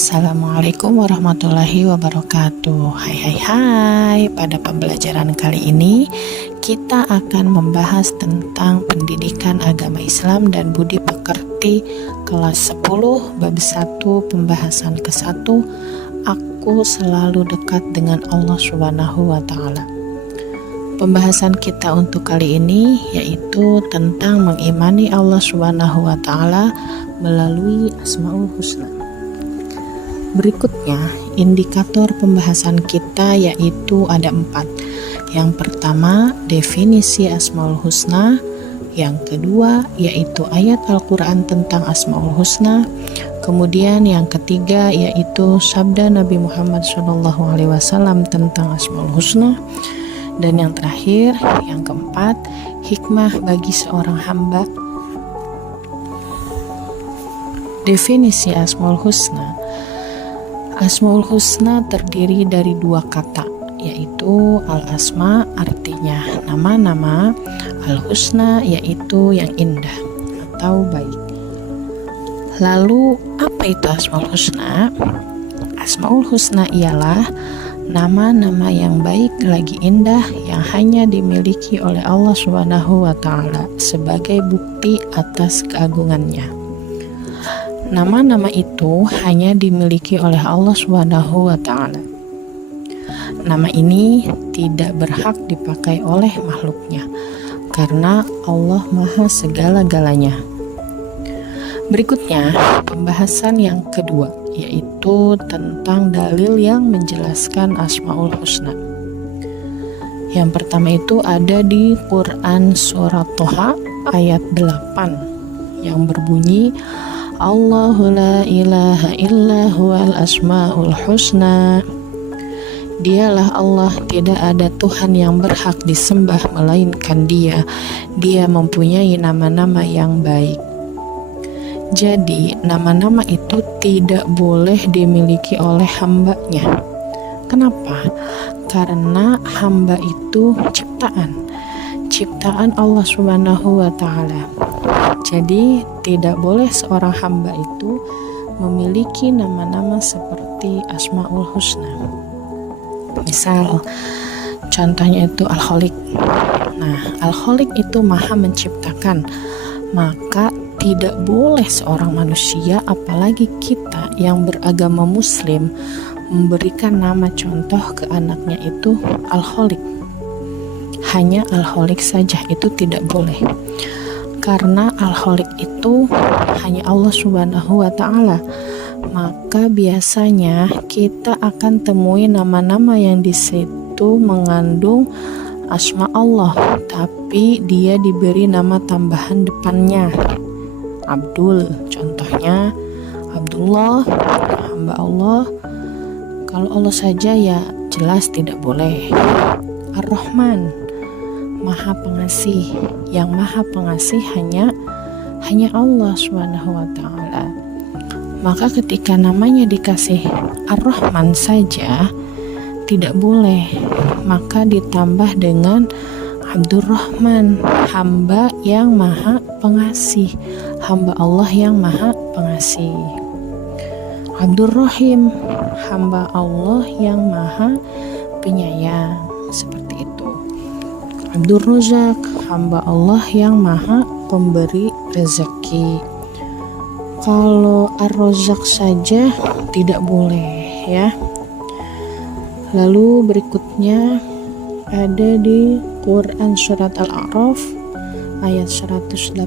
Assalamualaikum warahmatullahi wabarakatuh. Hai. Pada pembelajaran kali ini kita akan membahas tentang pendidikan agama Islam dan budi pekerti kelas 10 bab 1 pembahasan ke-1. Aku selalu dekat dengan Allah Subhanahu wa taala. Pembahasan kita untuk kali ini yaitu tentang mengimani Allah Subhanahu wa taala melalui Asmaul Husna. Berikutnya, indikator pembahasan kita yaitu ada 4. Yang pertama, definisi Asmaul Husna. Yang kedua, yaitu ayat Al-Quran tentang Asmaul Husna. Kemudian yang ketiga, yaitu sabda Nabi Muhammad SAW tentang Asmaul Husna. Dan yang terakhir, yang keempat, hikmah bagi seorang hamba. Definisi Asmaul Husna. Asmaul Husna terdiri dari 2 kata, yaitu al-asma artinya nama-nama, al-husna yaitu yang indah atau baik. Lalu apa itu Asmaul Husna? Asmaul Husna ialah nama-nama yang baik lagi indah yang hanya dimiliki oleh Allah Subhanahu wa taala sebagai bukti atas keagungannya. Nama-nama itu hanya dimiliki oleh Allah Subhanahu wa taala. Nama ini tidak berhak dipakai oleh makhluknya karena Allah Maha segala-galanya. Berikutnya, pembahasan yang kedua yaitu tentang dalil yang menjelaskan Asmaul Husna. Yang pertama itu ada di Quran surat Toha ayat 8 yang berbunyi Allahu la ilaha illa huwal asmaul husna. Dialah Allah, tidak ada Tuhan yang berhak disembah melainkan Dia. Dia mempunyai nama-nama yang baik. Jadi, nama-nama itu tidak boleh dimiliki oleh hambanya. Kenapa? Karena hamba itu ciptaan Allah Subhanahu wa taala. Jadi tidak boleh seorang hamba itu memiliki nama-nama seperti Asmaul Husna. Misal contohnya itu Al-Khaliq. Nah, Al-Khaliq itu Maha menciptakan. Maka tidak boleh seorang manusia, apalagi kita yang beragama Muslim, memberikan nama contoh ke anaknya itu Al-Khaliq. Hanya Al-Khaliq saja, itu tidak boleh. Karena Al-Khaliq itu hanya Allah Subhanahu wa taala. Maka biasanya kita akan temui nama-nama yang di situ mengandung asma Allah, tapi dia diberi nama tambahan depannya. Abdul, contohnya Abdullah, hamba Allah. Kalau Allah saja ya jelas tidak boleh. Ar-Rahman, Maha Pengasih. Yang Maha Pengasih hanya Allah Subhanahu wa taala. Maka ketika namanya dikasih Ar-Rahman saja tidak boleh, maka ditambah dengan Abdurrahman, hamba yang Maha Pengasih, hamba Allah yang Maha Pengasih. Abdurrahim, hamba Allah yang Maha Penyayang, seperti itu. Abdur Razak, hamba Allah yang Maha Pemberi rezeki. Kalau Ar-Razak saja tidak boleh ya. Lalu berikutnya ada di Quran surat Al-A'raf ayat 180.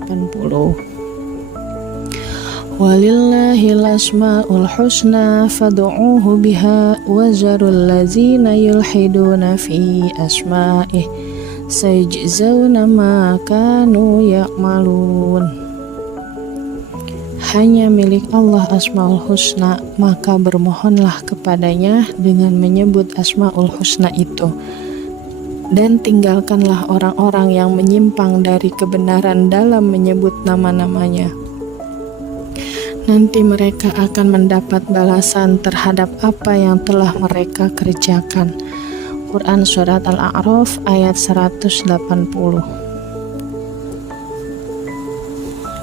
Walillahil asmaul husna fad'uuhu biha wa zarul ladzina yulhiduna fi asma'ih sayajzauna ma kanu ya'malun. Hanya milik Allah Asmaul Husna, maka bermohonlah kepadanya dengan menyebut Asmaul Husna itu. Dan tinggalkanlah orang-orang yang menyimpang dari kebenaran dalam menyebut nama-namanya. Nanti mereka akan mendapat balasan terhadap apa yang telah mereka kerjakan. Quran surat Al-A'raf ayat 180.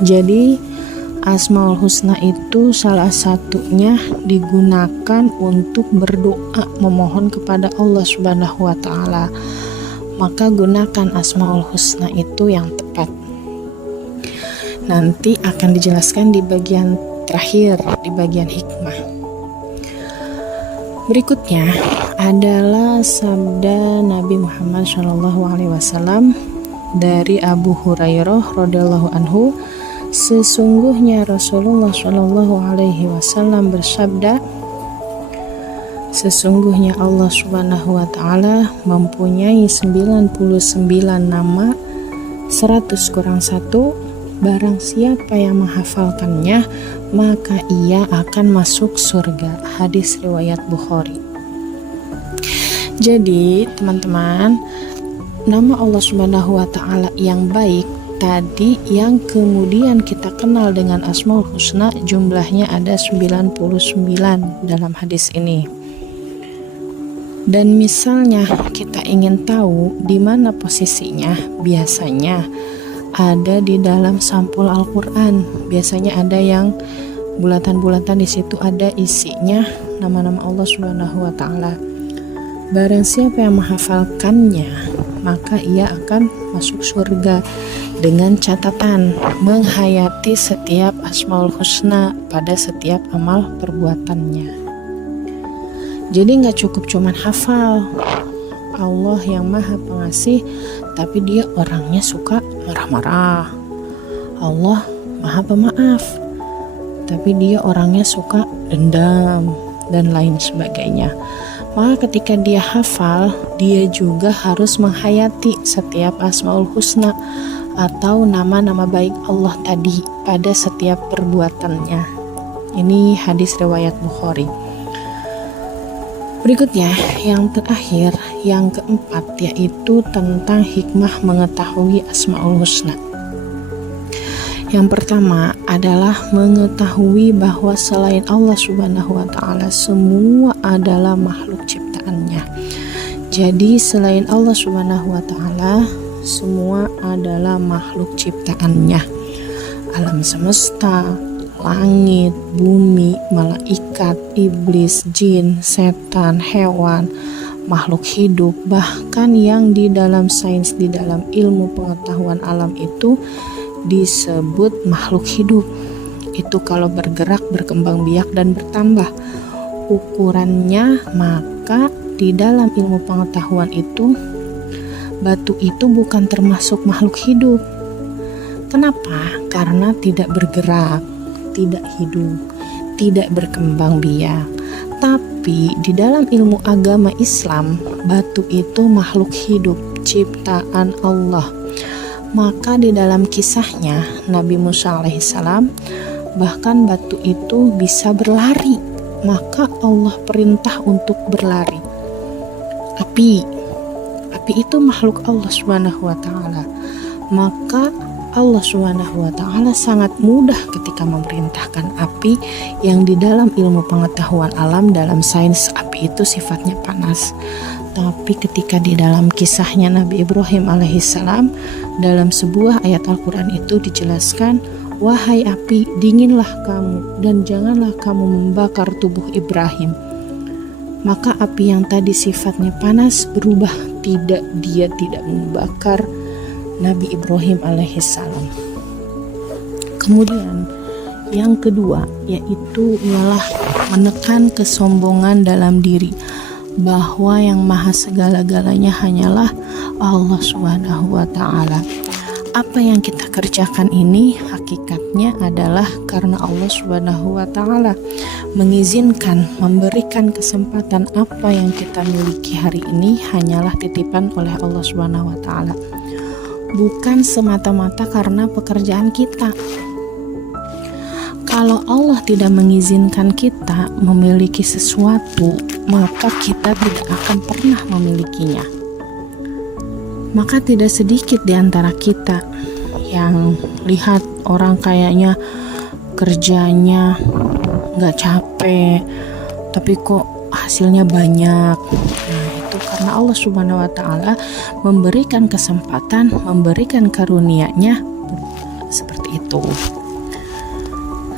Jadi Asmaul Husna itu salah satunya digunakan untuk berdoa memohon kepada Allah Subhanahu wa taala. Maka gunakan Asmaul Husna itu yang tepat. Nanti akan dijelaskan di bagian terakhir, di bagian hikmah. Berikutnya adalah sabda Nabi Muhammad SAW dari Abu Hurairah radhiyallahu anhu. Sesungguhnya Rasulullah SAW bersabda, sesungguhnya Allah Subhanahu wa taala mempunyai 99 nama 100 kurang 1. Barang siapa yang menghafalkannya, maka ia akan masuk surga. Hadis riwayat Bukhari. Jadi teman-teman, nama Allah Subhanahu wa taala yang baik tadi yang kemudian kita kenal dengan Asmaul Husna, jumlahnya ada 99 dalam hadis ini. Dan misalnya kita ingin tahu di mana posisinya, biasanya ada di dalam sampul Al-Qur'an. Biasanya ada yang bulatan-bulatan, di situ ada isinya nama-nama Allah Subhanahu wa taala. Barang siapa yang menghafalkannya, maka ia akan masuk surga, dengan catatan menghayati setiap Asmaul Husna pada setiap amal perbuatannya. Jadi gak cukup cuman hafal Allah yang maha pengasih, tapi dia orangnya suka marah-marah. Allah maha pemaaf, tapi dia orangnya suka dendam dan lain sebagainya. Maka ketika dia hafal, dia juga harus menghayati setiap Asmaul Husna atau nama-nama baik Allah tadi pada setiap perbuatannya. Ini hadis riwayat Bukhari. Berikutnya yang terakhir, yang keempat, yaitu tentang hikmah mengetahui Asmaul Husna. Yang pertama adalah mengetahui bahwa selain Allah Subhanahu wa taala semua adalah makhluk ciptaannya. Jadi selain Allah Subhanahu wa taala semua adalah makhluk ciptaannya. Alam semesta, langit, bumi, malaikat, iblis, jin, setan, hewan, makhluk hidup, bahkan yang di dalam sains, di dalam ilmu pengetahuan alam itu disebut makhluk hidup. Itu kalau bergerak, berkembang biak dan bertambah ukurannya, maka di dalam ilmu pengetahuan itu batu itu bukan termasuk makhluk hidup. Kenapa? Karena tidak bergerak, tidak hidup, tidak berkembang biak. Tapi di dalam ilmu agama Islam, batu itu makhluk hidup, ciptaan Allah. Maka di dalam kisahnya Nabi Musa alaihissalam, bahkan batu itu bisa berlari. Maka Allah perintah untuk berlari. Api itu makhluk Allah Subhanahu wa taala. Maka Allah Subhanahu wa taala sangat mudah ketika memerintahkan api, yang di dalam ilmu pengetahuan alam, dalam sains, api itu sifatnya panas. Tapi ketika di dalam kisahnya Nabi Ibrahim alaihissalam, dalam sebuah ayat Al-Quran itu dijelaskan, wahai api, dinginlah kamu dan janganlah kamu membakar tubuh Ibrahim. Maka api yang tadi sifatnya panas berubah, dia tidak membakar Nabi Ibrahim alaihissalam. Kemudian yang kedua, yaitu ialah menekan kesombongan dalam diri, bahwa yang maha segala-galanya hanyalah Allah Subhanahu wa ta'ala. Apa yang kita kerjakan ini hakikatnya adalah karena Allah Subhanahu wa ta'ala mengizinkan, memberikan kesempatan. Apa yang kita miliki hari ini hanyalah titipan oleh Allah Subhanahu wa ta'ala, bukan semata-mata karena pekerjaan kita. Kalau Allah tidak mengizinkan kita memiliki sesuatu, maka kita tidak akan pernah memilikinya. Maka tidak sedikit di antara kita yang lihat orang kayaknya kerjanya gak capek, tapi kok hasilnya banyak. Nah, itu karena Allah Subhanahu wa ta'ala memberikan kesempatan, memberikan karunia-Nya seperti itu.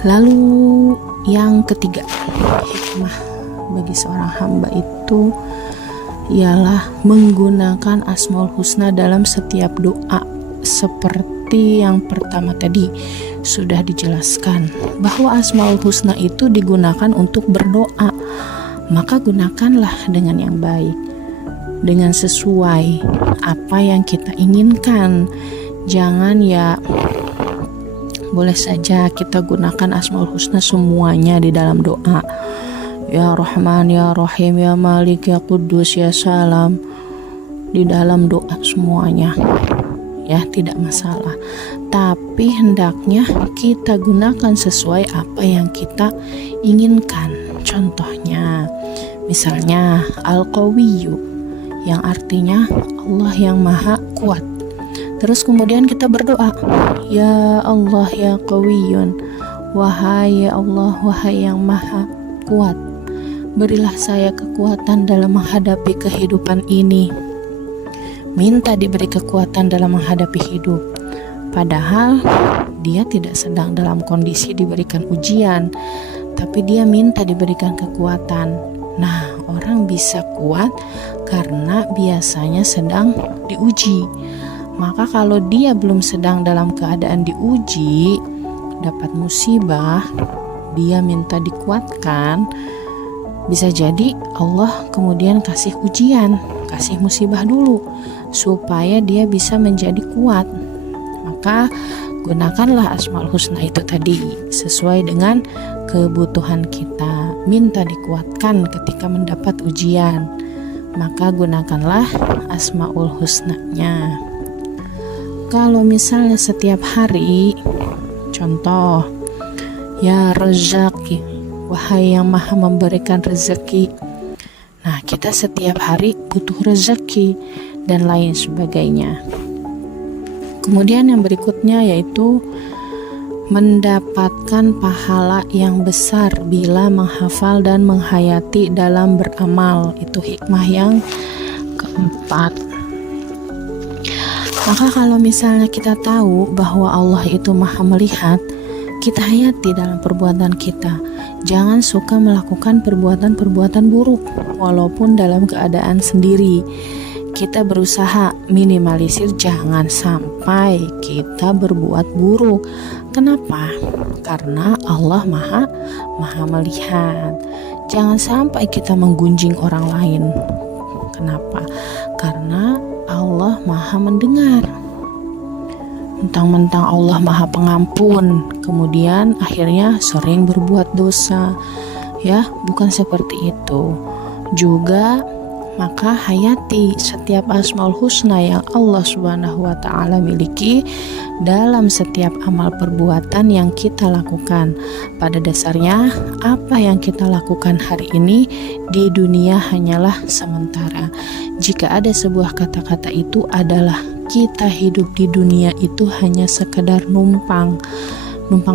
Lalu yang ketiga, hikmah bagi seorang hamba itu ialah menggunakan Asmaul Husna dalam setiap doa. Seperti yang pertama tadi sudah dijelaskan bahwa Asmaul Husna itu digunakan untuk berdoa, maka gunakanlah dengan yang baik, dengan sesuai apa yang kita inginkan. Jangan ya boleh saja kita gunakan Asmaul Husna semuanya di dalam doa, ya Rahman, ya Rahim, ya Malik, ya Kudus, ya Salam, di dalam doa semuanya, ya tidak masalah. Tapi hendaknya kita gunakan sesuai apa yang kita inginkan. Contohnya misalnya Al-Qawiyyu, yang artinya Allah yang maha kuat. Terus kemudian kita berdoa, ya Allah ya Qawiyyun, wahai ya Allah, wahai yang maha kuat, berilah saya kekuatan dalam menghadapi kehidupan ini. Minta diberi kekuatan dalam menghadapi hidup, padahal dia tidak sedang dalam kondisi diberikan ujian, tapi dia minta diberikan kekuatan. Nah, orang bisa kuat karena biasanya sedang diuji. Maka kalau dia belum sedang dalam keadaan diuji, dapat musibah, dia minta dikuatkan, bisa jadi Allah kemudian kasih ujian, kasih musibah dulu supaya dia bisa menjadi kuat. Maka gunakanlah Asmaul Husna itu tadi sesuai dengan kebutuhan kita. Minta dikuatkan ketika mendapat ujian, maka gunakanlah Asmaul Husna-nya. Kalau misalnya setiap hari, contoh, ya Razzaqi, wahai yang maha memberikan rezeki. Nah, kita setiap hari butuh rezeki dan lain sebagainya. Kemudian yang berikutnya yaitu mendapatkan pahala yang besar bila menghafal dan menghayati dalam beramal. Itu hikmah yang keempat. Maka kalau misalnya kita tahu bahwa Allah itu maha melihat, kita hayati dalam perbuatan kita. Jangan suka melakukan perbuatan-perbuatan buruk walaupun dalam keadaan sendiri. Kita berusaha minimalisir jangan sampai kita berbuat buruk. Kenapa? Karena Allah maha melihat. Jangan sampai kita menggunjing orang lain. Kenapa? Karena Allah maha mendengar. Mentang-mentang Allah maha pengampun, kemudian akhirnya sering berbuat dosa. Ya, bukan seperti itu. Juga maka hayati setiap Asmaul Husna yang Allah Subhanahu wa Ta'ala miliki dalam setiap amal perbuatan yang kita lakukan. Pada dasarnya, apa yang kita lakukan hari ini di dunia hanyalah sementara. Jika ada sebuah kata-kata itu adalah kita hidup di dunia itu hanya sekedar numpang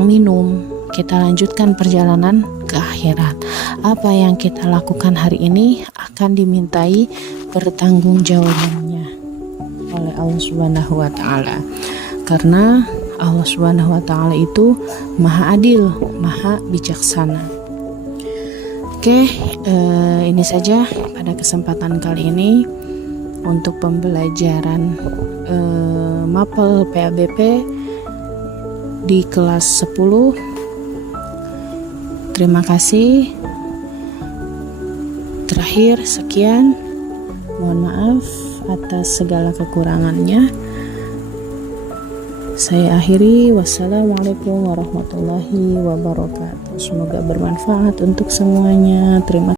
minum. Kita lanjutkan perjalanan ke akhirat. Apa yang kita lakukan hari ini akan dimintai pertanggungjawabannya oleh Allah Subhanahu wa Ta'ala. Karena Allah Subhanahu wa Ta'ala itu maha adil, maha bijaksana. Oke, ini saja pada kesempatan kali ini untuk pembelajaran Mapel PABP di kelas 10. Terima kasih. Terakhir, sekian. Mohon maaf atas segala kekurangannya. Saya akhiri. Wassalamualaikum warahmatullahi wabarakatuh. Semoga bermanfaat untuk semuanya. Terima kasih.